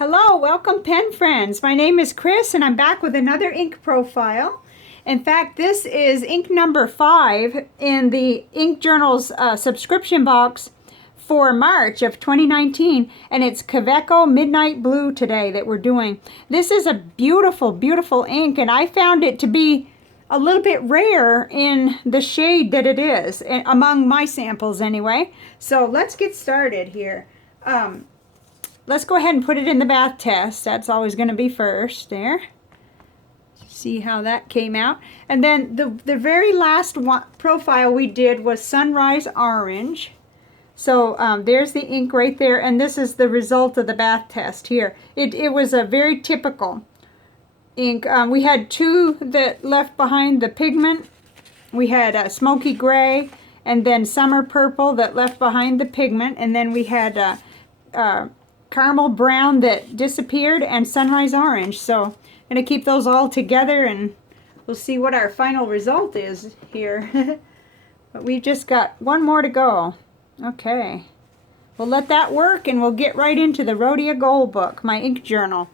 Hello, welcome pen friends. My name is Chris and I'm back with another ink profile. In fact, this is ink number 5 in the Ink Journal's subscription box for March of 2019, and it's Kaweco Midnight Blue today that we're doing. This is a beautiful, beautiful ink, and I found it to be a little bit rare in the shade that it is, among my samples anyway. So let's get started here. Let's go ahead and put it in the bath test. That's always going to be first there. See how that came out. And then the very last one, profile we did was Sunrise Orange. So there's the ink right there, and this is the result of the bath test here. It was a very typical ink. We had two that left behind the pigment. We had Smoky Gray and then Summer Purple that left behind the pigment, and then we had Caramel Brown that disappeared and Sunrise Orange. So I'm going to keep those all together and we'll see what our final result is here. But we've just got one more to go. Okay. We'll let that work and we'll get right into the Rodya Gold book, my ink journal.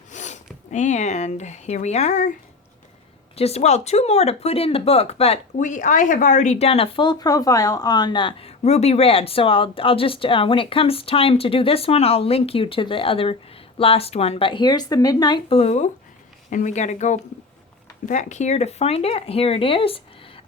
And here we are. Just, well, two more to put in the book, but I have already done a full profile on Ruby Red, so I'll just, when it comes time to do this one, I'll link you to the other last one. But here's the Midnight Blue, and we got to go back here to find it. Here it is.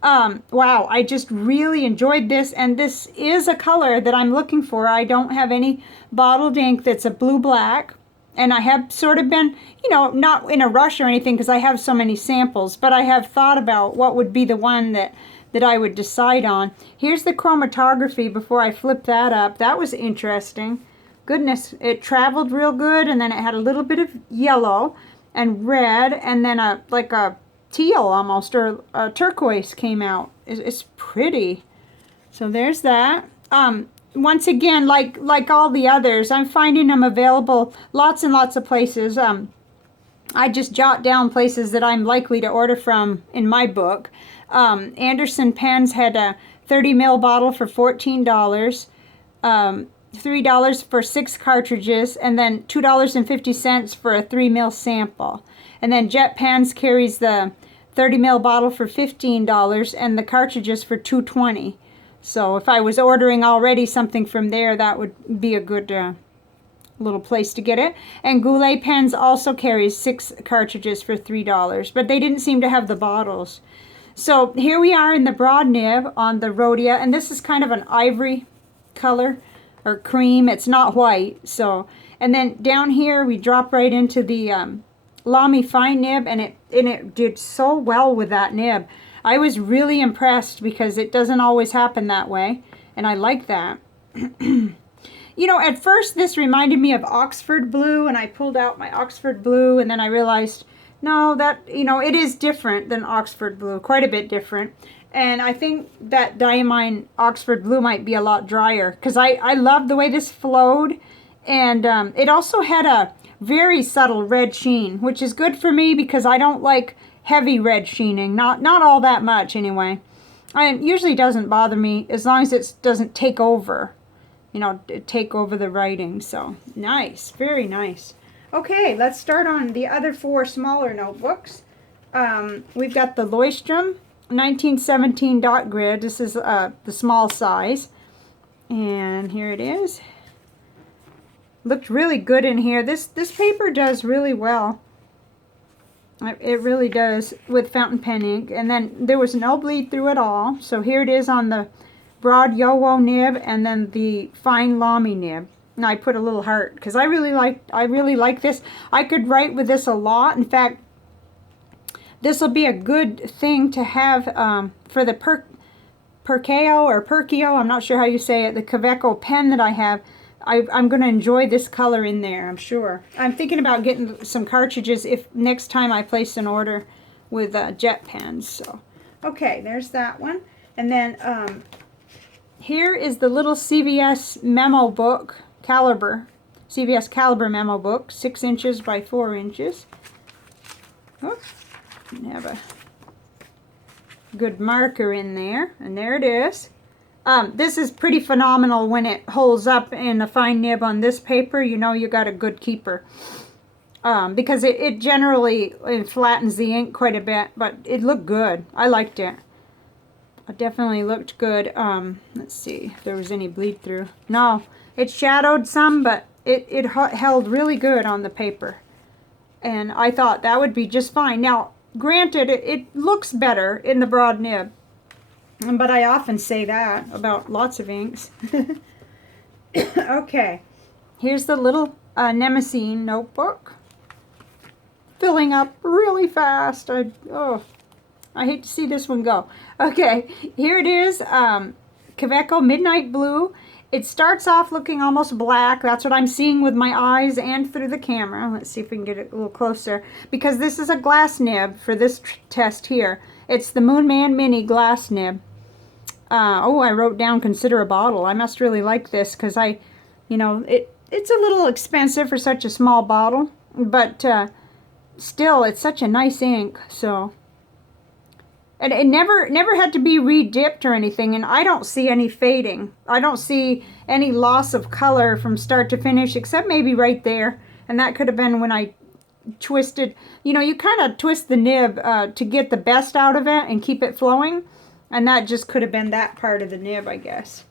Wow, I just really enjoyed this, and this is a color that I'm looking for. I don't have any bottled ink that's a blue-black. And I have sort of been, you know, not in a rush or anything because I have so many samples, but I have thought about what would be the one that I would decide on. Here's the chromatography before I flip that up. That was interesting. Goodness, it traveled real good, and then it had a little bit of yellow and red, and then like a teal almost, or a turquoise came out. It's pretty. So there's that. Once again, like all the others, I'm finding them available lots and lots of places. I just jot down places that I'm likely to order from in my book. Anderson Pens had a 30 ml bottle for $14, $3 for 6 cartridges, and then $2.50 for a 3 ml sample. And then Jet Pens carries the 30 ml bottle for $15 and the cartridges for $2.20. So if I was ordering already something from there, that would be a good little place to get it. And Goulet Pens also carries 6 cartridges for $3, but they didn't seem to have the bottles. So here we are in the broad nib on the Rodya, and this is kind of an ivory color or cream. It's not white. So, and then down here we drop right into the Lamy fine nib, and it did so well with that nib. I was really impressed because it doesn't always happen that way, and I like that. You know, at first this reminded me of Oxford Blue, and I pulled out my Oxford Blue, and then I realized, no, that, you know, it is different than Oxford Blue, quite a bit different. And I think that Diamine Oxford Blue might be a lot drier, because I love the way this flowed, and it also had a very subtle red sheen, which is good for me because I don't like heavy red sheening, not all that much anyway. It usually doesn't bother me as long as it doesn't take over, you know, take over the writing. So nice, very nice. Okay, let's start on the other 4 smaller notebooks. We've got the Leuchtturm 1917 dot grid. This is the small size, and here it is. Looked really good in here. This paper does really well. It really does with fountain pen ink. And then there was no bleed through at all. So here it is on the broad Yo-Wo nib and then the fine Lamy nib. And I put a little heart because I really like this. I could write with this a lot. In fact, this will be a good thing to have for the Perkeo or Perkeo. I'm not sure how you say it. The Kaweco pen that I have. I'm going to enjoy this color in there, I'm sure. I'm thinking about getting some cartridges if next time I place an order with jet pens. So, okay, there's that one. And then here is the little CVS Memobook caliber, CVS caliber Memobook, 6 inches by 4 inches. Oops, have a good marker in there, and there it is. This is pretty phenomenal when it holds up in a fine nib on this paper. You know you got a good keeper. because it generally flattens the ink quite a bit, but it looked good. I liked it. It definitely looked good. Let's see if there was any bleed through. No, it shadowed some, but it held really good on the paper. And I thought that would be just fine. Now, granted, it looks better in the broad nib, but I often say that about lots of inks. Okay, here's the little Nemesis Notebook. Filling up really fast. I hate to see this one go. Okay, here it is, Kaweco Midnight Blue. It starts off looking almost black. That's what I'm seeing with my eyes and through the camera. Let's see if we can get it a little closer. Because this is a glass nib for this test here. It's the Moon Man Mini glass nib. I wrote down consider a bottle. I must really like this because it's a little expensive for such a small bottle. But still, it's such a nice ink, so... And it never had to be re-dipped or anything, and I don't see any fading. I don't see any loss of color from start to finish, except maybe right there. And that could have been when I twisted. You know, you kind of twist the nib to get the best out of it and keep it flowing. And that just could have been that part of the nib, I guess.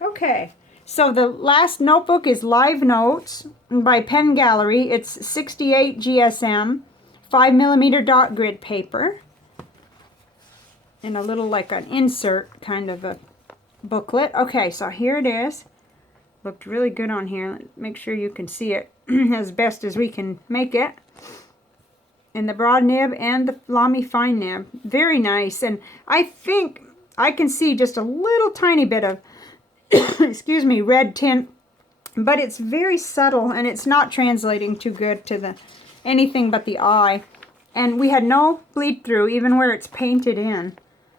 Okay, so the last notebook is Live Notes by Pen Gallery. It's 68 GSM, 5mm dot grid paper. And a little like an insert kind of a booklet. Okay, so here it is. Looked really good on here. Make sure you can see it as best as we can make it. And the broad nib and the Lamy fine nib. Very nice. And I think I can see just a little tiny bit of, excuse me, red tint. But it's very subtle and it's not translating too good to anything but the eye. And we had no bleed through even where it's painted in.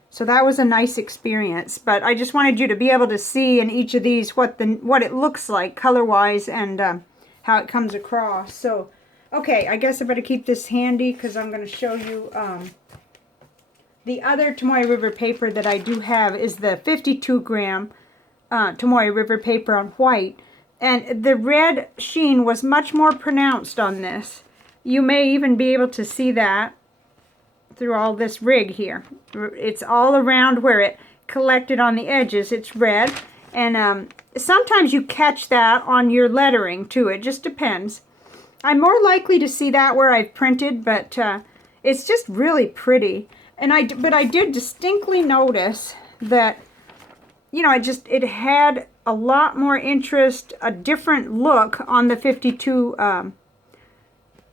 So that was a nice experience, but I just wanted you to be able to see in each of these what it looks like color-wise and how it comes across. So, okay, I guess I better keep this handy because I'm going to show you the other Tomoya River paper that I do have is the 52 gram Tomoya River paper on white, and the red sheen was much more pronounced on this. You may even be able to see that through all this rig here. It's all around where it collected on the edges. It's red, and sometimes you catch that on your lettering too. It just depends. I'm more likely to see that where I've printed, but it's just really pretty. And I did distinctly notice that, you know, it had a lot more interest, a different look on the 52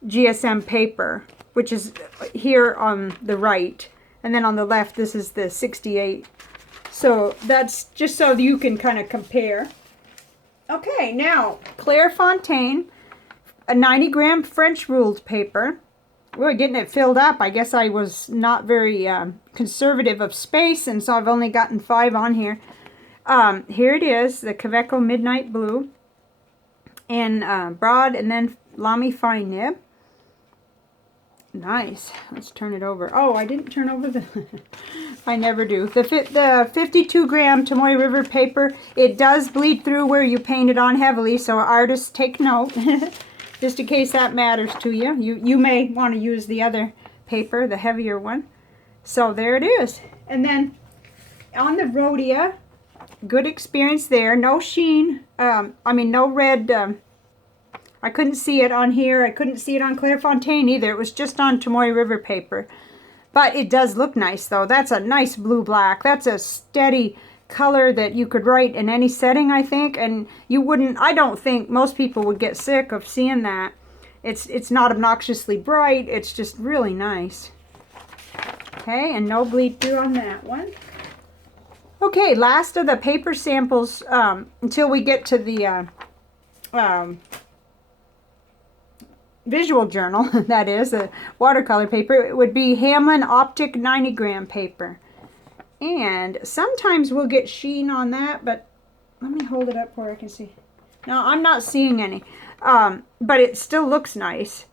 GSM paper, which is here on the right, and then on the left this is the 68. So that's just so you can kind of compare. Okay, now Clairfontaine, a 90 gram French ruled paper. We're getting it filled up. I guess I was not very conservative of space, and so I've only gotten 5 on here. Here it is, the Kaweco Midnight Blue in broad and then Lamy fine nib. Nice. Let's turn it over. Oh, I didn't turn over the... I never do. The 52 gram Tomoe River paper, it does bleed through where you paint it on heavily, so artists take note. Just in case that matters to you. You may want to use the other paper, the heavier one. So there it is. And then on the Rodya, good experience there. No sheen. No red... I couldn't see it on here. I couldn't see it on Clairfontaine either. It was just on Tomoya River paper. But it does look nice, though. That's a nice blue-black. That's a steady color that you could write in any setting, I think. And you wouldn't... I don't think most people would get sick of seeing that. It's not obnoxiously bright. It's just really nice. Okay, and no bleed through on that one. Okay, last of the paper samples until we get to the... visual journal, that is, a watercolor paper. It would be Hamlin Optic 90 gram paper. And sometimes we'll get sheen on that, but let me hold it up where I can see. No, I'm not seeing any. But it still looks nice.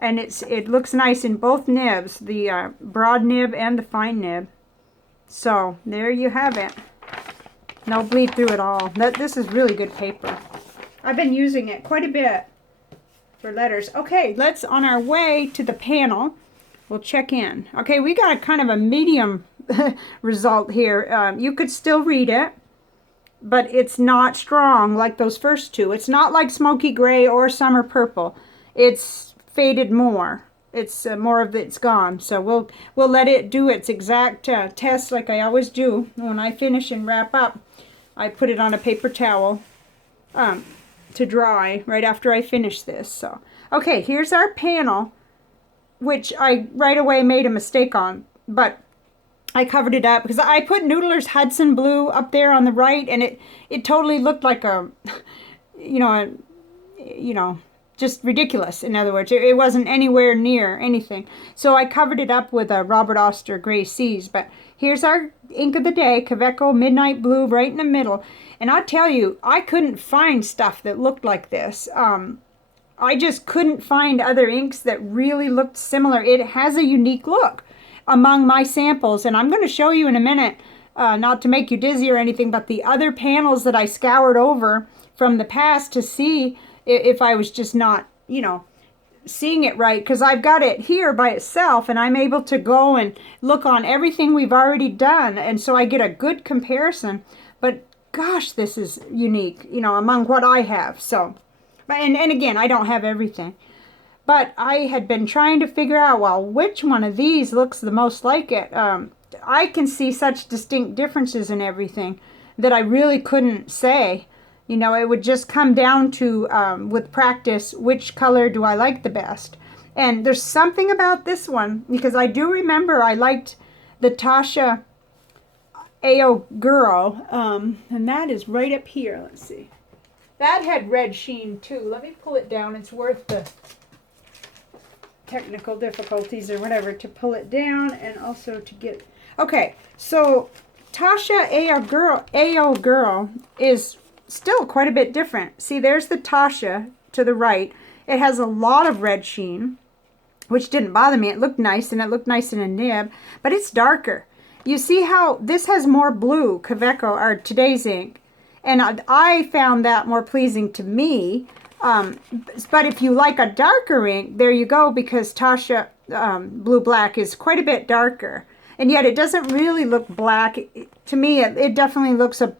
And it looks nice in both nibs, the broad nib and the fine nib. So, there you have it. No bleed through at all. This is really good paper. I've been using it quite a bit. for letters. Okay, let's, on our way to the panel, we'll check in. Okay, we got a kind of a medium result here. You could still read it, but it's not strong like those first two. It's not like Smoky Gray or Summer Purple. It's faded more. It's more of it's gone. So we'll let it do its exact test like I always do. When I finish and wrap up, I put it on a paper towel to dry right after I finish this. So okay, here's our panel, which I right away made a mistake on, but I covered it up because I put Noodler's Hudson Blue up there on the right, and it totally looked like a, just ridiculous. In other words, it wasn't anywhere near anything. So I covered it up with a Robert Oster Gray Seas. But here's our ink of the day, Kaweco Midnight Blue, right in the middle. And I'll tell you, I couldn't find stuff that looked like this. I just couldn't find other inks that really looked similar. It has a unique look among my samples, and I'm going to show you in a minute, not to make you dizzy or anything, but the other panels that I scoured over from the past to see if I was just not, seeing it right, because I've got it here by itself, and I'm able to go and look on everything we've already done, and so I get a good comparison. But gosh, this is unique, among what I have. So, and again, I don't have everything. But I had been trying to figure out, well, which one of these looks the most like it. I can see such distinct differences in everything that I really couldn't say. It would just come down to, with practice, which color do I like the best. And there's something about this one, because I do remember I liked the Tasha AO Girl, and that is right up here. Let's see. That had red sheen, too. Let me pull it down. It's worth the technical difficulties or whatever to pull it down, and also to get, okay, so Tasha AO Girl is still quite a bit different. See, there's the Tasha to the right. It has a lot of red sheen, which didn't bother me. It looked nice, and it looked nice in a nib, but it's darker. You see how this has more blue, Kaweco, or today's ink, and I found that more pleasing to me. But if you like a darker ink, there you go, because Tasha Blue Black is quite a bit darker. And yet it doesn't really look black. To me, it definitely looks a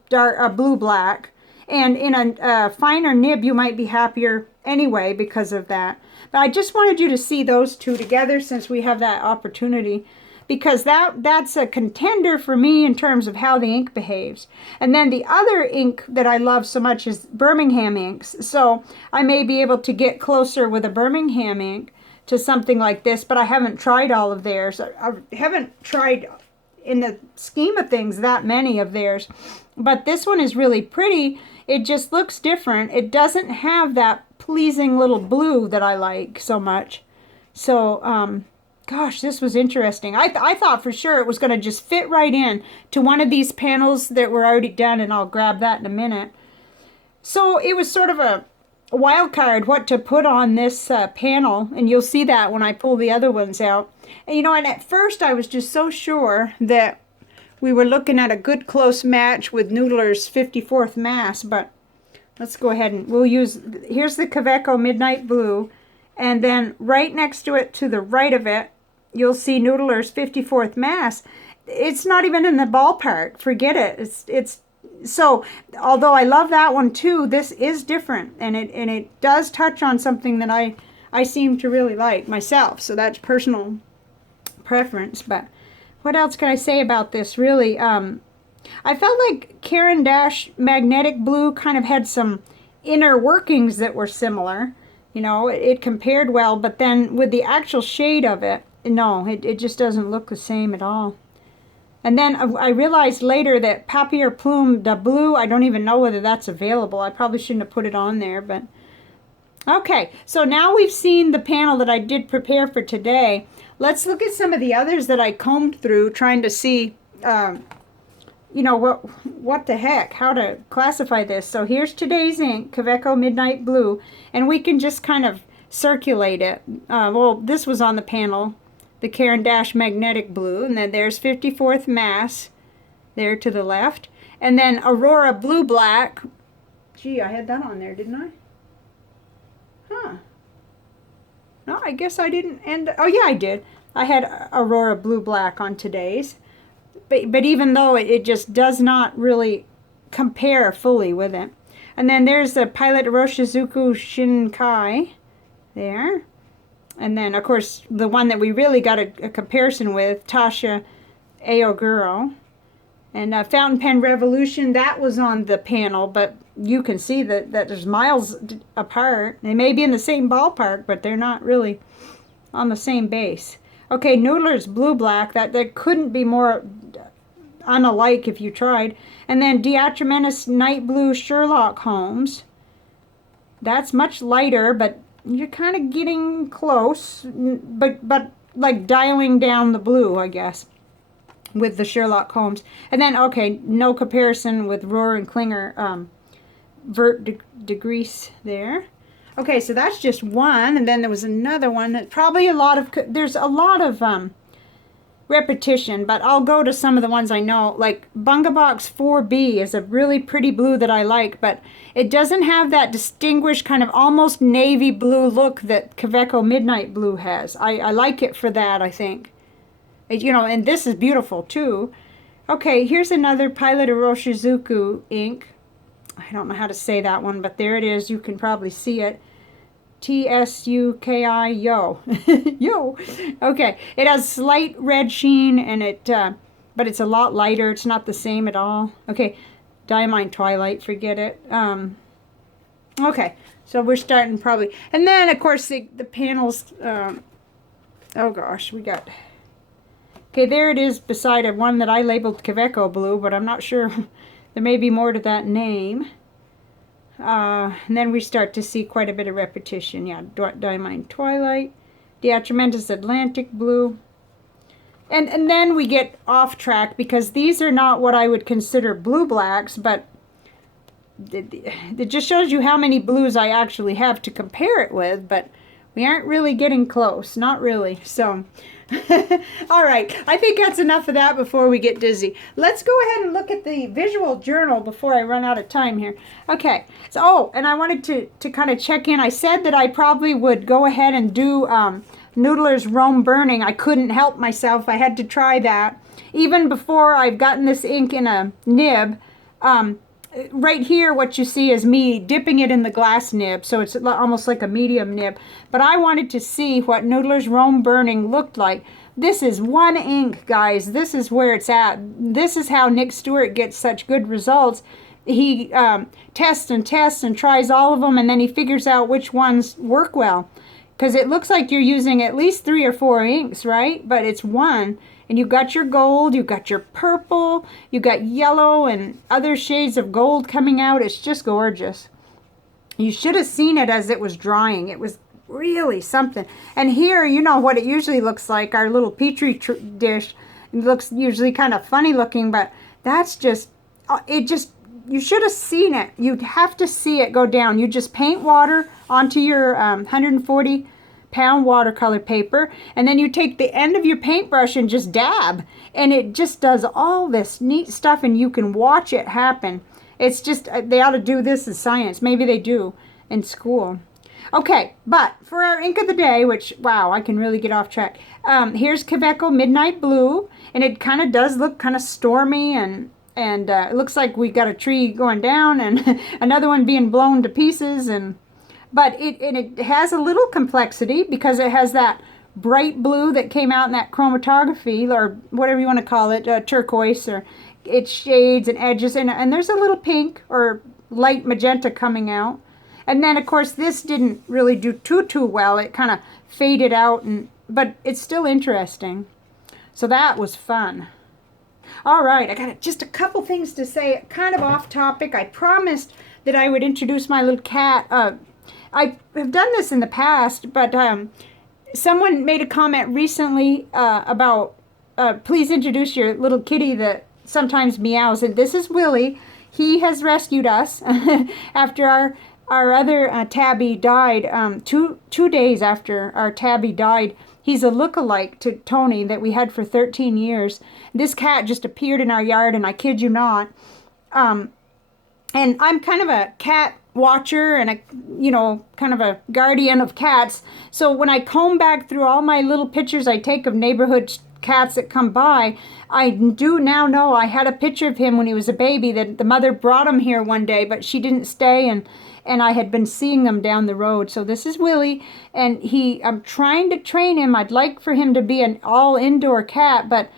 blue black. And in a finer nib, you might be happier anyway because of that. But I just wanted you to see those two together since we have that opportunity, because that's a contender for me in terms of how the ink behaves. And then the other ink that I love so much is Birmingham inks. So I may be able to get closer with a Birmingham ink to something like this, but I haven't tried all of theirs. I haven't tried, in the scheme of things, that many of theirs. But this one is really pretty. It just looks different. It doesn't have that pleasing little blue that I like so much. So, gosh, this was interesting. I thought for sure it was going to just fit right in to one of these panels that were already done, and I'll grab that in a minute. So it was sort of a wild card what to put on this panel, and you'll see that when I pull the other ones out. And and at first I was just so sure that we were looking at a good close match with Noodler's 54th Mass, but let's go ahead and we'll use, here's the Kaweco Midnight Blue, and then right next to it, to the right of it, you'll see Noodler's 54th Mass. It's not even in the ballpark. Forget it. It's so, although I love that one too, this is different, and it does touch on something that I seem to really like myself. So that's personal preference. But what else can I say about this? Really, I felt like Caran d'Ache Magnetic Blue kind of had some inner workings that were similar. It compared well, but then with the actual shade of it, no, it just doesn't look the same at all. And then I realized later that Papier Plume de Blue, I don't even know whether that's available. I probably shouldn't have put it on there, but okay. So now we've seen the panel that I did prepare for today. Let's look at some of the others that I combed through, trying to see, what the heck, how to classify this. So here's today's ink, Kaweco Midnight Blue, and we can just kind of circulate it. Well, this was on the panel, the Caran d'Ache Magnetic Blue, and then there's 54th Mass there to the left, and then Aurora Blue Black. Gee, I had that on there, didn't I? Huh. No, I guess I didn't end. Oh, yeah, I did. I had Aurora Blue Black on today's. But even though it just does not really compare fully with it. And then there's the Pilot Roshizuku Shinkai there. And then, of course, the one that we really got a comparison with, Tasha Aoguro. And Fountain Pen Revolution, that was on the panel, but you can see that there's miles apart. They may be in the same ballpark, but they're not really on the same base. Okay, Noodler's Blue Black, that couldn't be more unalike if you tried. And then Diatramentis Night Blue Sherlock Holmes. That's much lighter, but you're kind of getting close, but like dialing down the blue, I guess, with the Sherlock Holmes. And then, okay, no comparison with Rohr and Klinger Vert de Gris there. Okay, so that's just one, and then there was another one. Probably there's a lot of repetition, but I'll go to some of the ones I know. Like Bunga Box 4B is a really pretty blue that I like, but it doesn't have that distinguished kind of almost navy blue look that Kaweco Midnight Blue has. I like it for that, I think. You know, and this is beautiful too. Okay, here's another Pilot Roshizuku ink. I don't know how to say that one, but there it is. You can probably see it. Tsuki Yo. Yo. Okay. It has slight red sheen, and but it's a lot lighter. It's not the same at all. Okay. Diamond Twilight, forget it. Okay. So we're starting probably. And then, of course, the panels. Oh, gosh. We got. Okay, there it is beside a one that I labeled Kaweco Blue, but I'm not sure. There may be more to that name. And then we start to see quite a bit of repetition. Yeah, Diamond Twilight, Diatramentis Atlantic Blue. And then we get off track because these are not what I would consider blue blacks, but it just shows you how many blues I actually have to compare it with, but we aren't really getting close. Not really. So, all right. I think that's enough of that before we get dizzy. Let's go ahead and look at the visual journal before I run out of time here. Okay. So, oh, and I wanted to kind of check in. I said that I probably would go ahead and do Noodler's Rome Burning. I couldn't help myself. I had to try that. Even before I've gotten this ink in a nib, right here what you see is me dipping it in the glass nib, so it's almost like a medium nib. But I wanted to see what Noodler's Rome Burning looked like. This is one ink, guys. This is where it's at. This is how Nick Stewart gets such good results. He tests and tests and tries all of them, and then he figures out which ones work well. Because it looks like you're using at least 3 or 4 inks, right? But it's one. And you've got your gold, you've got your purple, you've got yellow and other shades of gold coming out. It's just gorgeous. You should have seen it as it was drying. It was really something. And here, you know what it usually looks like, our little petri dish. It looks usually kind of funny looking, but that's just, you should have seen it. You'd have to see it go down. You just paint water onto your 140-pound watercolor paper, and then you take the end of your paintbrush and just dab, and it just does all this neat stuff, and you can watch it happen. It's just, they ought to do this as science. Maybe they do in school. Okay, but for our ink of the day, which, wow, I can really get off track. Here's Kaweco Midnight Blue, and it kind of does look kind of stormy, and it looks like we got a tree going down and another one being blown to pieces, but it has a little complexity because it has that bright blue that came out in that chromatography, or whatever you want to call it, turquoise, or its shades and edges, and there's a little pink or light magenta coming out. And then, of course, this didn't really do too well. It kind of faded out, but it's still interesting. So that was fun. All right, I got just a couple things to say, kind of off topic. I promised that I would introduce my little cat. I have done this in the past, but someone made a comment recently about please introduce your little kitty that sometimes meows. And this is Willy. He has rescued us after our other tabby died. Two days after our tabby died. He's a look-alike to Tony that we had for 13 years. This cat just appeared in our yard, and I kid you not. And I'm kind of a cat watcher and a, you know, kind of a guardian of cats. So when I comb back through all my little pictures I take of neighborhood cats that come by, I do now know I had a picture of him when he was a baby that the mother brought him here one day, but she didn't stay, and I had been seeing them down the road. So this is Willy, and I'm trying to train him. I'd like for him to be an all indoor cat, but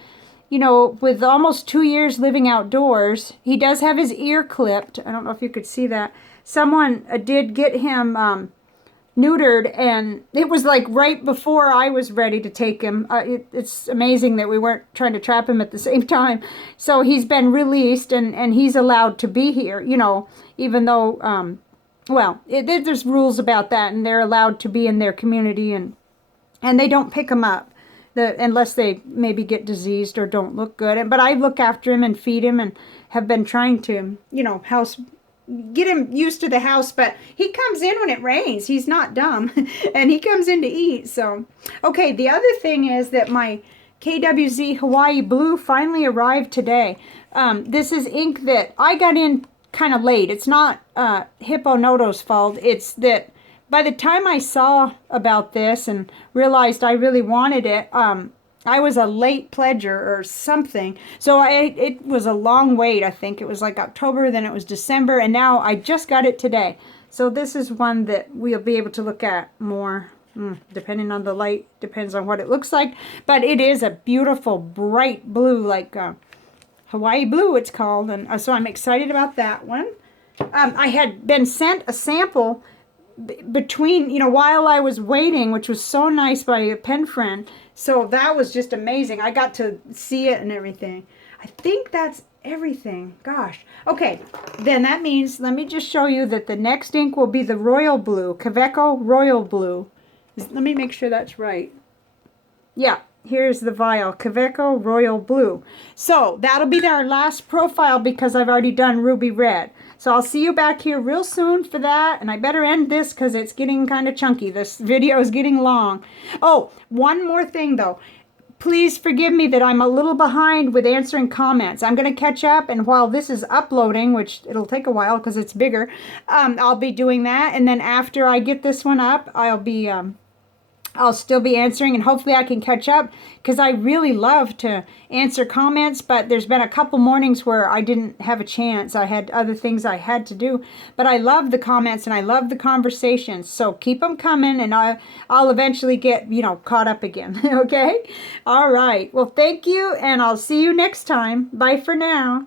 you know, with almost 2 years living outdoors, he does have his ear clipped. I don't know if you could see that. Someone did get him neutered, and it was like right before I was ready to take him. It's amazing that we weren't trying to trap him at the same time. So he's been released, and he's allowed to be here, you know, even though, well, there's rules about that, and they're allowed to be in their community, and they don't pick them up. Unless they maybe get diseased or don't look good. But I look after him and feed him and have been trying to, you know, get him used to the house. But he comes in when it rains. He's not dumb. And he comes in to eat. So, okay, the other thing is that my KWZ Hawaii Blue finally arrived today. This is ink that I got in kind of late. It's not Hippo Noto's fault. It's that by the time I saw about this and realized I really wanted it, I was a late pledger or something. So it was a long wait. I think it was like October, then it was December, and now I just got it today. So this is one that we'll be able to look at more, depending on the light, depends on what it looks like. But it is a beautiful, bright blue, like Hawaii Blue it's called, and so I'm excited about that one. I had been sent a sample between, you know, while I was waiting, which was so nice by a pen friend. So that was just amazing. I got to see it and everything. I think that's everything. Gosh. Okay, then that means, let me just show you that the next ink will be the Royal Blue, Kaweco Royal Blue. Let me make sure that's right. Yeah, here's the vial, Kaweco Royal Blue. So that'll be our last profile because I've already done Ruby Red. So I'll see you back here real soon for that, and I better end this because it's getting kind of chunky. This video is getting long. Oh, one more thing though. Please forgive me that I'm a little behind with answering comments. I'm going to catch up, and while this is uploading, which it'll take a while because it's bigger, I'll be doing that, and then after I get this one up, I'll still be answering, and hopefully I can catch up because I really love to answer comments, but there's been a couple mornings where I didn't have a chance. I had other things I had to do, but I love the comments and I love the conversations, so keep them coming, and I'll eventually get, you know, caught up again. Okay? All right. Well, thank you, and I'll see you next time. Bye for now.